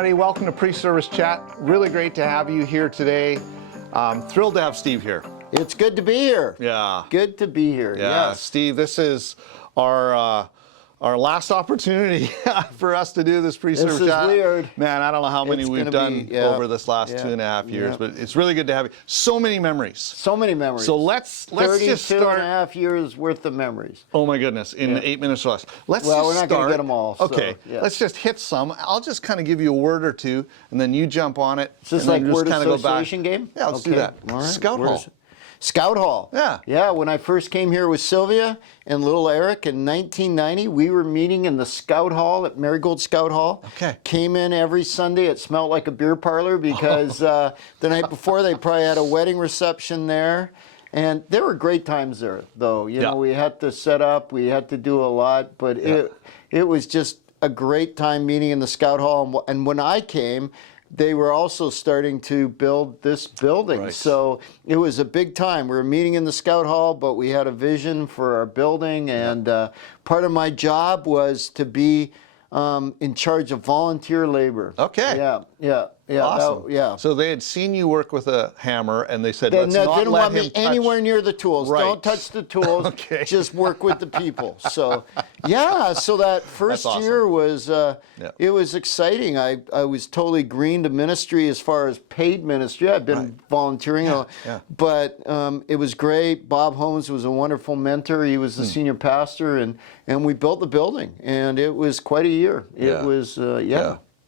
everybody. Welcome to Preservice Chat. Really great to have you here today. Thrilled to have Steve here. It's good to be here. Yeah. Good to be here. Yeah, Yes. Steve, this is our last opportunity for us to do this Preservice Chat. This is weird. Man, I don't know how many It's we've gonna done be, over this last 2.5 years, but it's really good to have you. So many memories. So many memories. So let's just start. 32.5 years worth of memories. Oh my goodness, in 8 minutes or less. Let's Well, just we're not start. going to get them all. So, Okay, yeah. let's just hit some. I'll just kind of give you a word or two, and then you jump on it. Is this and then like word kinda go back. association game? Yeah, let's do Okay. that. All right. Scout Where's- Hall. Scout Hall. Yeah. Yeah, when I first came here with Sylvia and little Eric in 1990, we were meeting in the Scout Hall at Marigold Scout Hall. Okay. Came in every Sunday. It smelled like a beer parlor because the night before they probably had a wedding reception there. And there were great times there, though. You know, we had to set up, we had to do a lot, but it was just a great time meeting in the Scout Hall. And when I came, they were also starting to build this building. Right. So it was a big time. We were meeting in the Scout Hall, but we had a vision for our building. And part of my job was to be in charge of volunteer labor. Okay. Yeah. Awesome. Yeah. So they had seen you work with a hammer, and they said, They let's not didn't let want him me touch. anywhere near the tools. Right. Don't touch the tools. Okay. Just work with the people. So, yeah. So that first awesome. year was it was exciting. I was totally green to ministry as far as paid ministry. I've been volunteering, but it was great. Bob Holmes was a wonderful mentor. He was the senior pastor, and we built the building, and it was quite a year. It was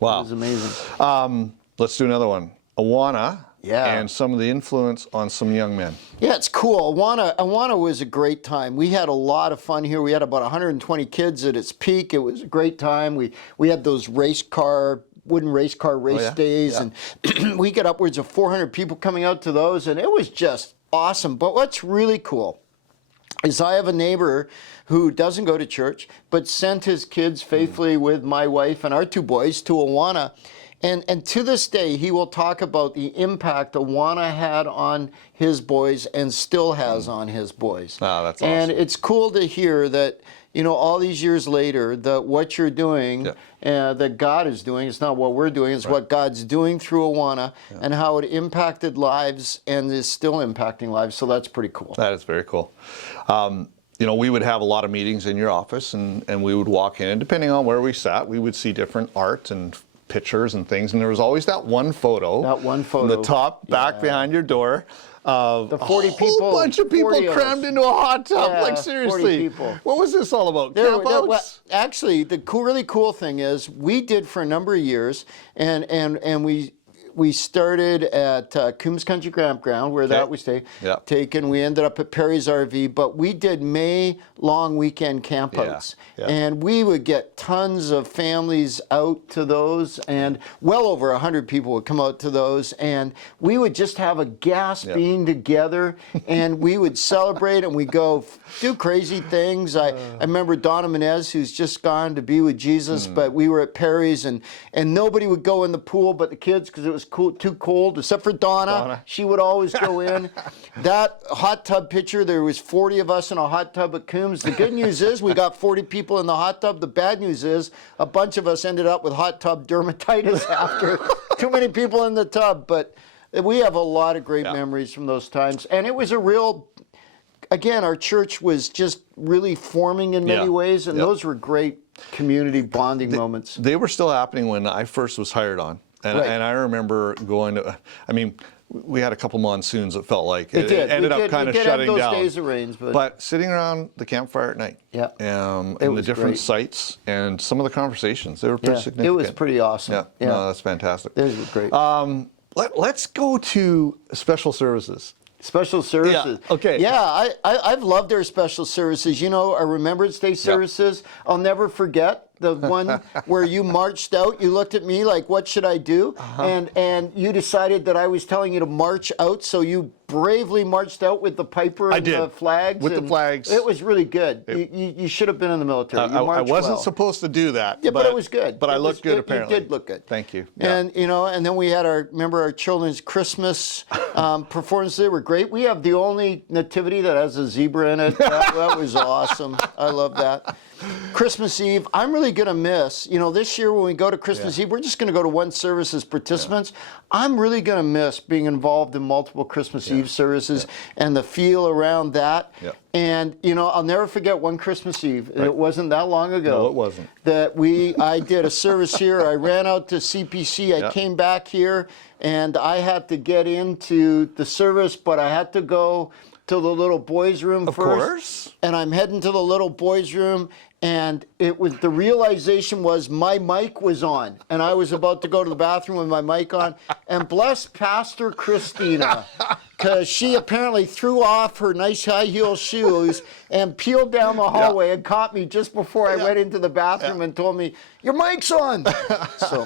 Wow. it was amazing. Let's do another one. Awana. Yeah. And some of the influence on some young men. Yeah, it's cool. Awana was a great time. We had a lot of fun here. We had about 120 kids at its peak. It was a great time. We had those wooden race car race days, and we get upwards of 400 people coming out to those, and it was just awesome. But what's really cool is I have a neighbor who doesn't go to church, but sent his kids faithfully with my wife and our two boys to Awana. And to this day, he will talk about the impact Awana had on his boys and still has on his boys. Oh, that's awesome. And it's cool to hear that, you know, all these years later, that what you're doing, that God is doing, it's not what we're doing, it's what God's doing through Awana, and how it impacted lives and is still impacting lives. So that's pretty cool. That is very cool. You know, we would have a lot of meetings in your office, and we would walk in, and depending on where we sat, we would see different art and pictures and things, and there was always that one photo. That one photo. In the top back behind your door of The 40 a people, whole bunch of people 40 of crammed us. into a hot tub. Yeah, Like 40 seriously, people. what was this all about? Well, Campouts? actually, the really cool thing is we did for a number of years, and we started at Coombs Country Campground, where that was taken. We ended up at Perry's RV, but we did May long weekend campouts. And we would get tons of families out to those, and well over 100 people would come out to those, and we would just have a gas being together, and we would celebrate, and we'd go do crazy things. I remember Donna Menez, who's just gone to be with Jesus, but we were at Perry's, and nobody would go in the pool but the kids because it was too cold, except for Donna. She would always go in. That hot tub picture, there was 40 of us in a hot tub at Coombs. The good news is we got 40 people in the hot tub. The bad news is a bunch of us ended up with hot tub dermatitis after too many people in the tub. But we have a lot of great memories from those times. And it was a real, again, our church was just really forming in many ways, and those were great community bonding moments. They were still happening when I first was hired on. And I remember going to, I mean, we had a couple monsoons, it felt like. It ended up kind of shutting down. We did have those days of rains. But sitting around the campfire at night, and the different sites, and some of the conversations, they were pretty significant. It was pretty awesome. No, that's fantastic. It was great. Let's go to special services. Special services. Yeah, okay. Yeah, I've loved our special services. You know, our Remembrance Day services, I'll never forget. The one where you marched out, you looked at me like, what should I do? And you decided that I was telling you to march out, so you bravely marched out with the piper and the flags. With the flags. It was really good. You should have been in the military. I wasn't supposed to do that. Yeah, but it was good. But I looked good, apparently. You did look good. Thank you. And, you know, and then we had our children's Christmas performances. They were great. We have the only nativity that has a zebra in it. That was awesome. I love that. Christmas Eve. I'm really really going to miss, this year when we go to Christmas Eve, we're just going to go to one service as participants. I'm really going to miss being involved in multiple Christmas Eve services and the feel around that. And, I'll never forget one Christmas Eve. It wasn't that long ago. No, it wasn't. That I did a service here. I ran out to CPC. I came back here, and I had to get into the service, but I had to go to the little boys' room first. Of course. And I'm heading to the little boys' room, and the realization was my mic was on, and I was about to go to the bathroom with my mic on, and bless Pastor Christina, because she apparently threw off her nice high heel shoes and peeled down the hallway and caught me just before I went into the bathroom and told me, your mic's on. So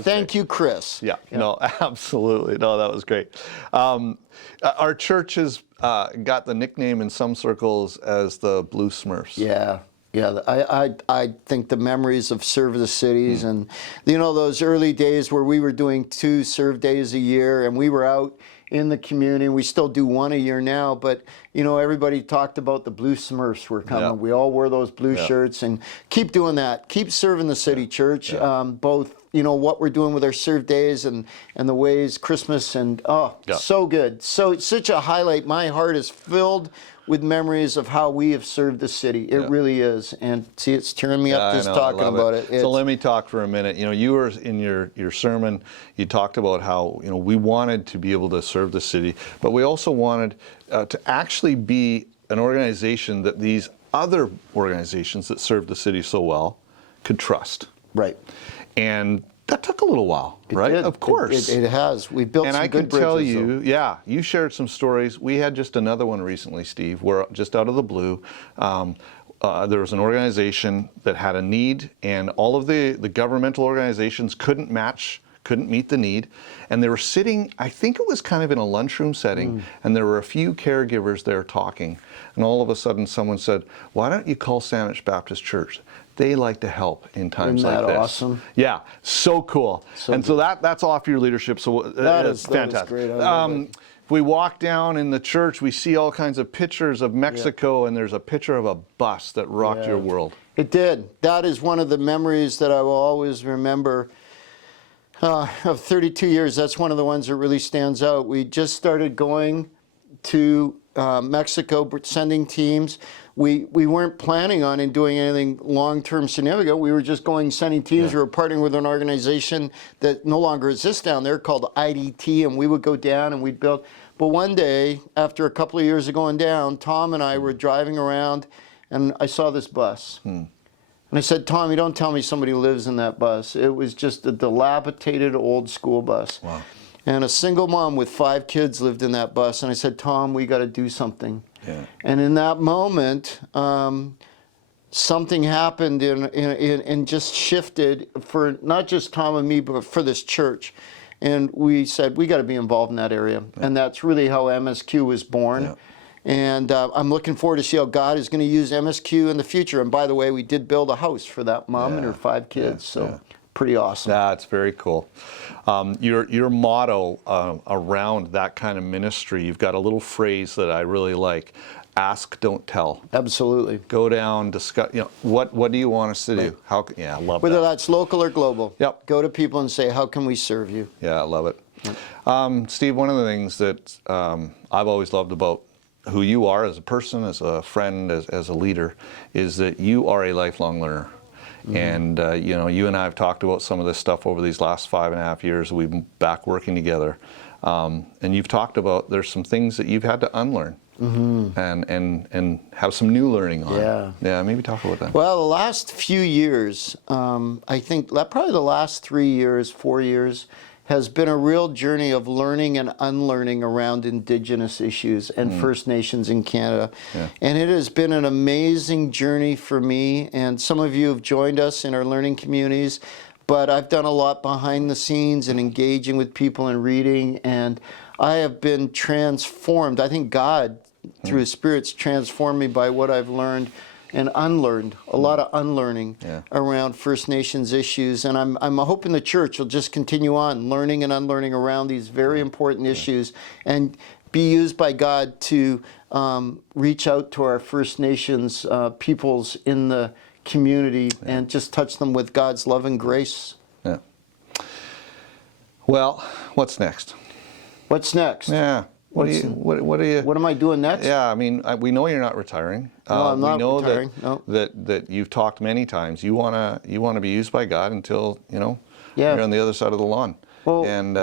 thank you, Chris. No, absolutely. No, that was great. Our church has got the nickname in some circles as the Blue Smurfs. I think the memories of Serve the Cities and, those early days where we were doing 2 Serve days a year and we were out in the community. We still do 1 a year now, but, everybody talked about the Blue Smurfs were coming. We all wore those blue shirts, and keep doing that. Keep serving the city, church, both, what we're doing with our Serve days and the ways Christmas and, so good. So it's such a highlight. My heart is filled with memories of how we have served the city. It really is. And see, it's tearing me up just talking about it. So let me talk for a minute. You were in your sermon, you talked about how, we wanted to be able to serve the city, but we also wanted to actually be an organization that these other organizations that serve the city so well could trust. Right. And that took a little while, right? Of course. It has. We built some good bridges. And I can tell you, you shared some stories. We had just another one recently, Steve, where just out of the blue, there was an organization that had a need, and all of the governmental organizations couldn't meet the need. And they were sitting, I think it was kind of in a lunchroom setting, and there were a few caregivers there talking. And all of a sudden someone said, why don't you call Sandwich Baptist Church? They like to help in times like this. Isn't that awesome? Yeah, so cool. So that's off your leadership. So that's fantastic. That is great. If we walk down in the church, we see all kinds of pictures of Mexico, and there's a picture of a bus that rocked your world. It did. That is one of the memories that I will always remember. Of 32 years, that's one of the ones that really stands out. We just started going to Mexico, sending teams. We weren't planning on doing anything long-term significant. We were just sending teams. We were partnering with an organization that no longer exists down there called IDT, and we would go down and we'd build. But one day, after a couple of years of going down, Tom and I were driving around, and I saw this bus. And I said, Tom, you don't tell me somebody lives in that bus. It was just a dilapidated old school bus. Wow. And a single mom with 5 kids lived in that bus. And I said, Tom, we got to do something. And in that moment, something happened and just shifted for not just Tom and me, but for this church. And we said, we got to be involved in that area. And that's really how MSQ was born. And I'm looking forward to see how God is going to use MSQ in the future. And by the way, we did build a house for that mom and her 5 kids. So pretty awesome. That's very cool. Your motto around that kind of ministry, you've got a little phrase that I really like. Ask, don't tell. Absolutely. Go down, discuss. What do you want us to do? How? I love Whether that. that's local or global. Yep. Go to people and say, how can we serve you? Yeah, I love it. Steve, one of the things that I've always loved about who you are as a person, as a friend, as a leader, is that you are a lifelong learner. And you and I have talked about some of this stuff over these last 5.5 years. We've been back working together, and you've talked about there's some things that you've had to unlearn. And have some new learning on. Yeah, maybe talk about that. Well, the last few years, I think probably the last 3 years, 4 years, has been a real journey of learning and unlearning around Indigenous issues and First Nations in Canada. And it has been an amazing journey for me, and some of you have joined us in our learning communities, but I've done a lot behind the scenes and engaging with people and reading, and I have been transformed. I think God, through His Spirit's transformed me by what I've learned and unlearned, a lot of unlearning around First Nations issues. And I'm hoping the church will just continue on learning and unlearning around these very important issues and be used by God to reach out to our First Nations peoples in the community and just touch them with God's love and grace. Yeah. Well, what's next? What's next? Yeah. What am I doing next? Yeah, I mean, we know you're not retiring. No, I'm not retiring. That you've talked many times. You wanna be used by God until Yeah. you're on the other side of the lawn. Well, and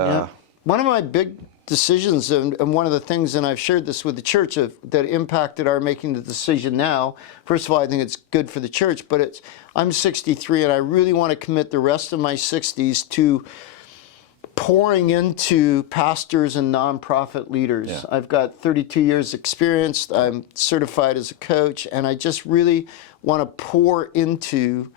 one of my big decisions, and one of the things, and I've shared this with the church, that impacted our making the decision now. First of all, I think it's good for the church, but I'm 63, and I really want to commit the rest of my 60s to pouring into pastors and nonprofit leaders. Yeah. I've got 32 years experience. I'm certified as a coach, and I just really want to pour into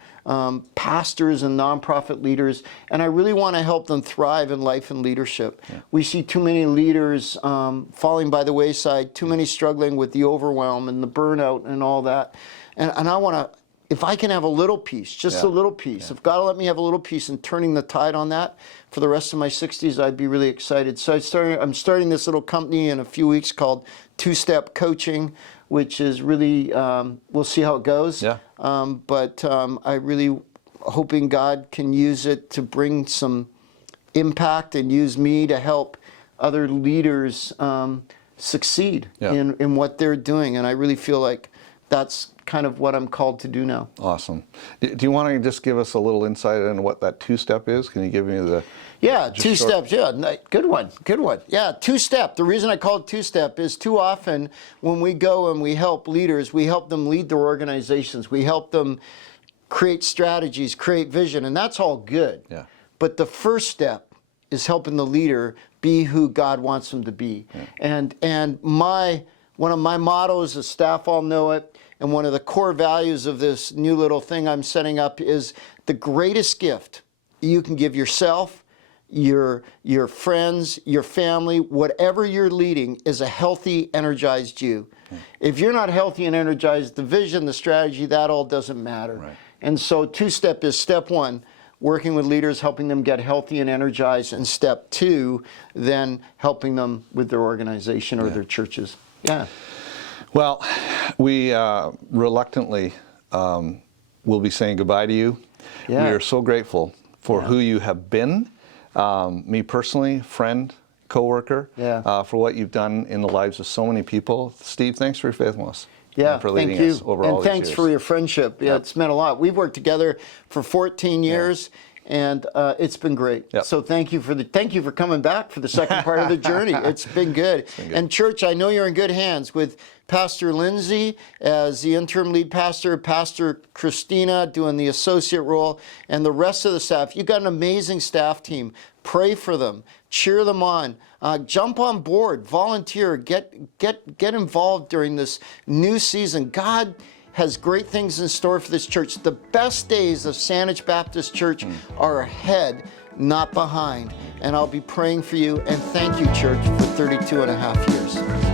pastors and nonprofit leaders, and I really want to help them thrive in life and leadership. Yeah. We see too many leaders falling by the wayside, too many struggling with the overwhelm and the burnout and all that. And I want to, if I can have a little piece, just a little piece, if God will let me have a little piece in turning the tide on that for the rest of my 60s, I'd be really excited. So I'm starting this little company in a few weeks called Two-Step Coaching, which is really, we'll see how it goes. Yeah. But I really hoping God can use it to bring some impact and use me to help other leaders succeed in what they're doing. And I really feel like that's kind of what I'm called to do now. Awesome. Do you want to just give us a little insight into what that two-step is? Can you give me the... Yeah, two steps. Yeah, good one. Yeah, two-step. The reason I call it two-step is too often when we go and we help leaders, we help them lead their organizations. We help them create strategies, create vision, and that's all good. Yeah. But the first step is helping the leader be who God wants them to be. Yeah. And one of my mottos, the staff all know it, and one of the core values of this new little thing I'm setting up is the greatest gift you can give yourself, your friends, your family, whatever you're leading, is a healthy, energized you. If you're not healthy and energized, the vision, the strategy, that all doesn't matter. Right. And so two-step is step one, working with leaders, helping them get healthy and energized, and step two, then helping them with their organization or their churches. Yeah. Well, we reluctantly will be saying goodbye to you. Yeah. We are so grateful for who you have been. Me personally, friend, coworker, for what you've done in the lives of so many people. Steve, thanks for your faithfulness. Yeah, for leading thank you. us over and all these thanks years. for your friendship. Yeah, it's meant a lot. We've worked together for 14 years. And it's been great. Yep. So thank you for coming back for the second part of the journey. It's been good. It's been good. And church, I know you're in good hands with Pastor Lindsay as the interim lead pastor, Pastor Christina doing the associate role, and the rest of the staff. You've got an amazing staff team. Pray for them. Cheer them on. Jump on board. Volunteer. Get involved during this new season. God has great things in store for this church. The best days of Saanich Baptist Church are ahead, not behind. And I'll be praying for you. And thank you, church, for 32 and a half years.